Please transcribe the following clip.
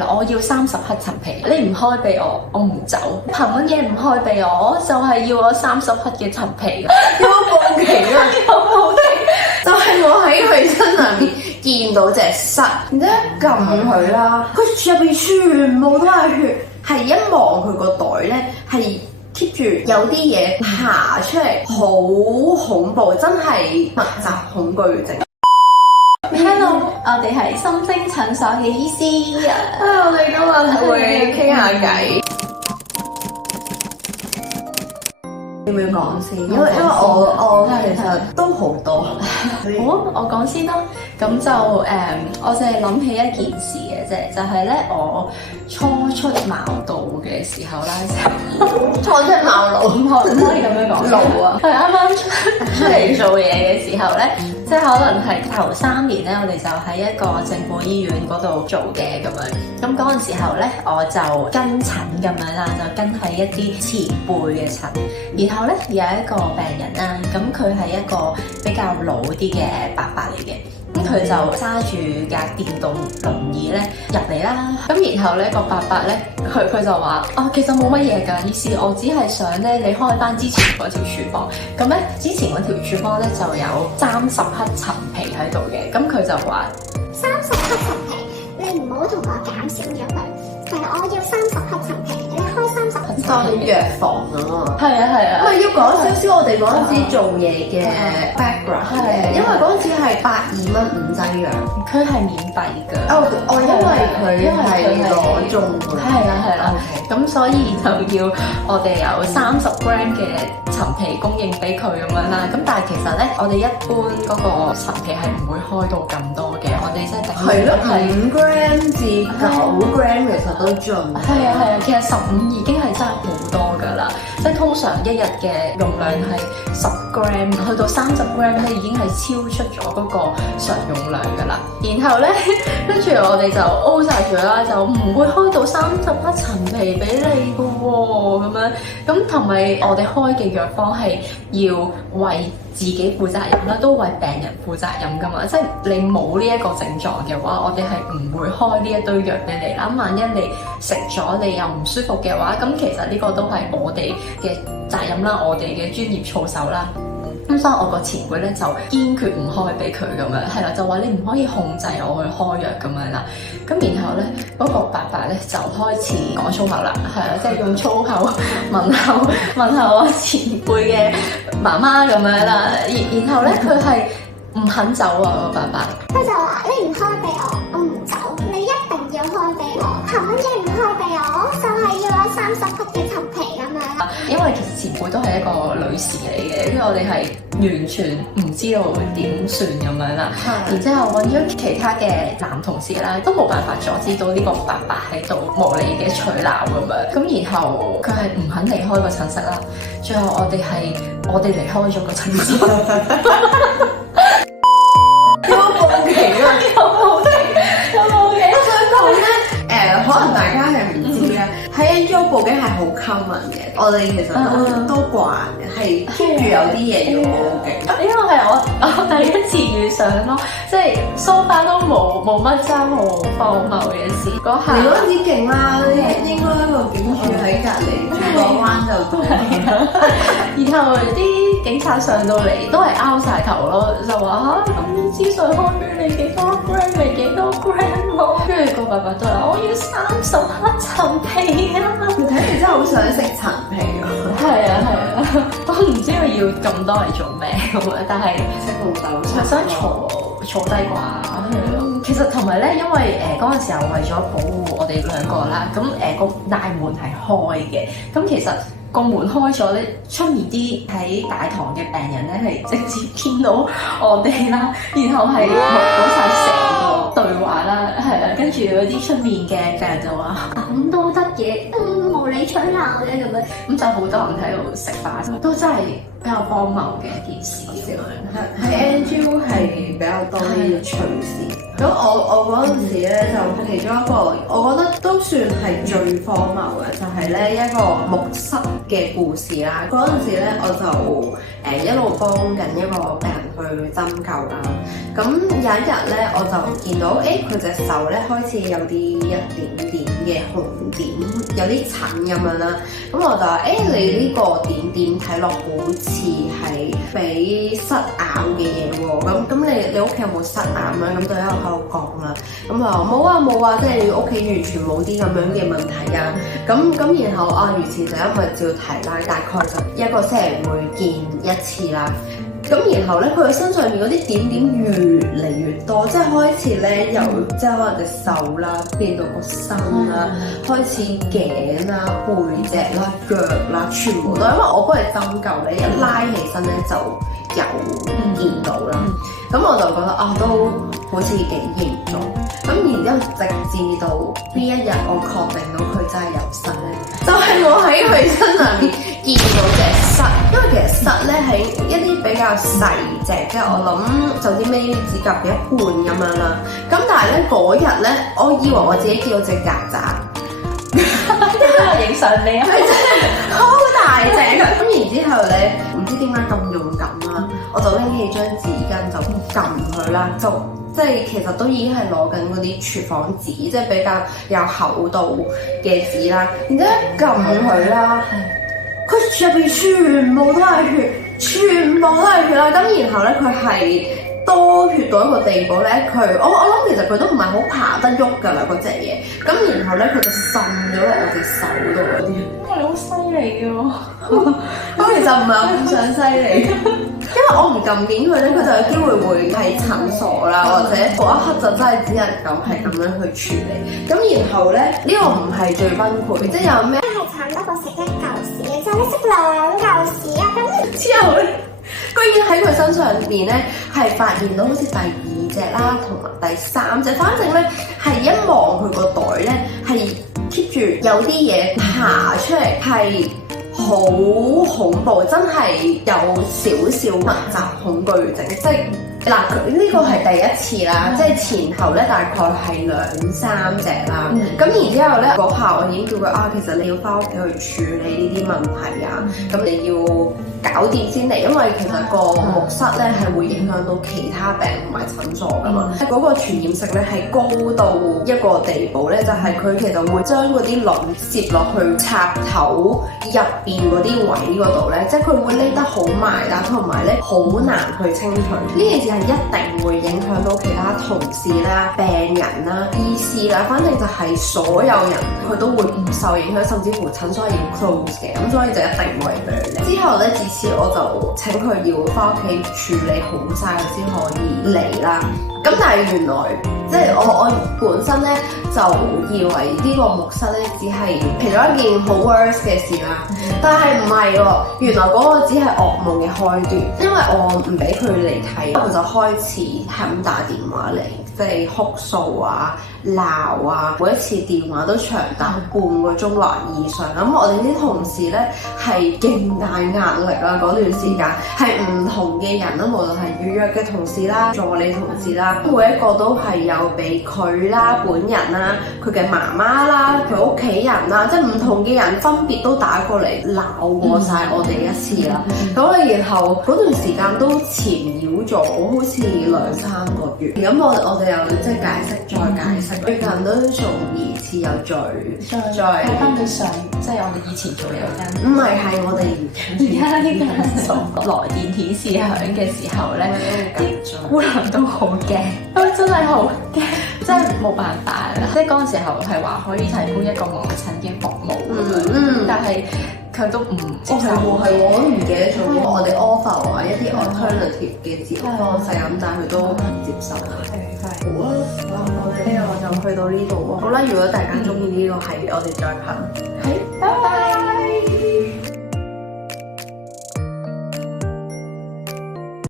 啦，我要30克陳皮，你唔開俾我，我唔走。憑乜嘢唔開俾我？就係要我30克嘅陳皮。有冇報警啊？有報警？就係我喺佢身上面見到隻虱，然之後撳佢啦，佢入邊全部都係血，係一望佢個袋咧係貼住有啲嘢爬出嚟，好恐怖，真係密集恐懼症。Hello，我哋係心聲診所嘅醫師啊，我哋今日會傾下偈。要唔要講先？因為我其實都好多。好，我講先啦。咁就我淨係諗起一件事嘅啫，就係咧我初出茅廬嘅時候啦，初出茅廬唔可以咁樣講路啊，係啱啱出嚟做嘢嘅時候咧，即係可能係頭3年咧，我哋就喺一個政府醫院嗰度做嘅咁樣。咁嗰陣時候咧，我就跟診咁樣啦，就跟喺一啲前輩嘅診。然後咧有一個病人啦，咁佢係一個比較老啲嘅伯伯嚟嘅。咁佢就揸住架電動輪椅咧入嚟啦，咁然後咧個伯伯咧，佢就話其實冇乜嘢㗎，醫師，我只係想咧你開翻之前嗰條處方，咁咧之前嗰條處方咧就有30克陳皮喺度嘅，咁佢就話30克陳皮，你唔好同我減少咗佢，係我要30克陳皮，你開30克。當藥房啊嘛，係啊，唔係要講少少我哋嗰陣時做嘢嘅 background 嘅，因為嗰陣時係82蚊5劑藥，佢係免費㗎。因為佢係攞綜援，係啦，咁所以就要我哋有30 gram 嘅陳皮供應俾佢咁樣啦。咁但係其實咧，我哋一般嗰個陳皮係唔會開到咁多嘅，我哋即係係咯，5 gram 至9 gram 其實都盡。係啊，其實15已經係真係好多㗎啦。即係通常一日嘅用量係10 gram，去到30 gram 咧已經係超出咗嗰個常用量㗎啦。然後咧，跟住我哋就 O 晒住啦，就唔會開到30克陳皮俾你㗎喎，咁樣。咁同埋我哋開嘅藥方係要為自己負責任啦，都為病人負責任㗎嘛。即係你冇呢一個症狀嘅話，我哋係唔會開呢一堆藥俾你啦。萬一你食咗你又唔舒服嘅話，咁其實呢個都係我哋嘅責任啦，我哋嘅專業操守啦。咁所以我個前輩咧就堅決唔開俾佢咁樣，係啦，就話你唔可以控制我去開藥咁樣啦。咁然後咧嗰個伯伯咧就開始講粗口啦，係啦，即係用粗口問候我前輩嘅媽媽咁樣啦。然後咧佢係唔肯走啊，個伯伯。佢就話你唔開俾我唔走，你一定要開俾我，憑乜嘢唔開俾我？就係要我30克嘅陳皮咁樣。因為其實前輩都係一個女士嚟嘅，因為我哋係完全唔知道點算咁樣啦。然之後揾咗其他嘅男同事啦，都冇辦法阻止到呢個伯伯喺度無理嘅取鬧咁樣。咁然後佢係唔肯離開個診室啦。最後我哋離開咗個診室。有冇報警啊？有報警。我想講咧，可能大家係唔知咧，喺 NGO 報警係好 common 嘅。我哋其實都慣嘅，係 keep 住有啲嘢要報警。因為係我第一次遇上咯，即係 so far 都冇乜真係好荒謬嘅事。嗰下你嗰陣時勁啦，應該個警署喺隔離轉個彎就到。然後啲警察上到嚟都係拗晒頭咯，就話咁資訊開俾你幾多 gram 咪幾多 gram 咯。跟住個伯伯都話我要30克陳皮啊！睇完真係好想食陳皮喎。係啊，我唔知佢要咁多嚟做咩咁啊，但係食紅豆係想坐低啩。其實同埋咧，因為嗰陣時候為咗保護我哋兩個啦，咁個大門係開嘅，咁其實個門開咗咧，出面啲喺大堂嘅病人咧係直接見到我哋啦，然後係錄到晒成個對話啦，係啦，跟住嗰啲出面嘅病人就話咁都得嘅，無理取鬧嘅咁樣，咁就好多人喺度食飯，都真係比較荒謬嘅一件事咁樣。喺 NGO 係比較多呢啲趣事。咁我嗰陣時咧就其中一個，我覺得都算係最荒謬嘅，就係咧一個木虱嘅故事啦。嗰陣時咧我就一路幫緊一個病人去針灸啦。咁有一日咧我就見到佢隻手咧開始有啲一點點嘅紅點，有啲疹咁樣啦。咁我就話你呢個點點睇落好似係俾虱咬嘅嘢喎。咁你屋企有冇虱咬啊？咁就喺度講啦。咁佢話冇啊，即係你屋企完全冇啲咁樣嘅問題啊。咁然後如是就因為照睇啦，大概就1個星期會見1次啦。咁然後咧，佢嘅身上面嗰啲點點越嚟越多，即係開始咧由即係可能隻手啦變到個身啦，開始頸啦、背脊啦、腳啦，全部都因為我幫佢針灸咧，一拉起身咧就有見到啦。咁我就覺得都好似幾嚴重。咁然之後直至到呢一日，我確定到佢真係有虱咧，就係我喺佢身上面見到隻虱，因為其實虱咧係一啲比較細隻，即係我諗就啲尾指甲嘅一半咁樣啦。咁但係咧嗰日咧，我以為我自己見到隻曱甴，影相你啊！佢真係好大隻㗎。咁然之後咧，唔知點解咁勇敢啦，我就拎起張紙巾就撳佢啦，即係其實都已經係攞緊嗰啲廚房紙，即係比較有厚度嘅紙啦。然之後一撳佢啦，佢入邊全部都係血，全部都係血啦。咁然後咧，佢係多血到一個地步咧，我諗其實佢都唔係好爬得喐㗎啦嗰隻嘢。咁然後咧，佢就滲咗落我隻手度嗰啲。你好犀利嘅喎！咁其實唔係咁想犀利，因為我唔撳扁佢咧，佢就有機會會喺診所啦，或者嗰一刻就真係只能夠係咁樣去處理。咁然後咧，呢個唔係最崩潰，即係有咩？真係慘得過食一嚿屎，就你食2嚿屎啊！咁之後咧，居然喺佢身上面咧係發現到好似第2隻啦，同埋第3隻，反正咧係一望佢個袋咧係 keep 住有啲嘢爬出嚟，係好恐怖，真係有少少密集恐懼症，即係嗱呢個係第一次啦，即係前後咧大概係2、3隻啦。咁然之後咧嗰下我已經叫佢其實你要翻屋企去處理呢啲問題啊，咁你要搞掂先嚟，因為其實個木虱咧係會影響到其他病同埋診所噶嘛。嗰個傳染性咧係高到一個地步咧，就係佢其實會將嗰啲卵攝落去插頭入邊嗰啲位嗰度咧，即係佢會匿得好埋啦，同埋咧好難去清除。呢件事係一定會影響到其他同事啦、病人啦、醫師啦，反正就係所有人佢都會唔受影響，甚至乎診所係要 close 嘅，咁所以就一定唔會俾你。之後咧，自此我就請佢要翻屋企處理好晒先可以嚟啦。咁但係原來即係我本身咧就以為呢個木虱咧只係其中一件好 worse 嘅事啦，但係唔係喎，原來嗰個只係噩夢嘅開端，因為我唔俾佢嚟睇，佢就開始係咁打電話嚟，即係哭訴啊、鬧啊，每一次電話都長達半個鐘或以上。咁我哋啲同事咧係勁大壓力啦，嗰段時間係唔同嘅人啦，無論係預約嘅同事啦、助理同事啦，每一個都係有俾佢啦、本人啦、佢嘅媽媽啦、佢屋企人啦，即係唔同嘅人分別都打過嚟鬧過晒我哋一次啦。咁然後嗰段時間都纏繞咗好似2-3個月。咁我哋又即係解釋再解釋，最近都仲疑似有再睇翻佢上，即係我哋以前做嘅嗰間。唔係我哋而家呢間數來電顯示響嘅時候咧，啲姑娘都好驚，真係好驚，真係冇辦法啦。即係嗰陣時候係話可以提供一個門診嘅服務，但係佢都唔接受。我都唔記得咗。我哋 offer 話一啲 alternative 嘅治療方式，咁但係佢都唔接受。好啊，我哋呢個就去到呢度喎。好啦，如果大家中意呢個系列，我哋再拍。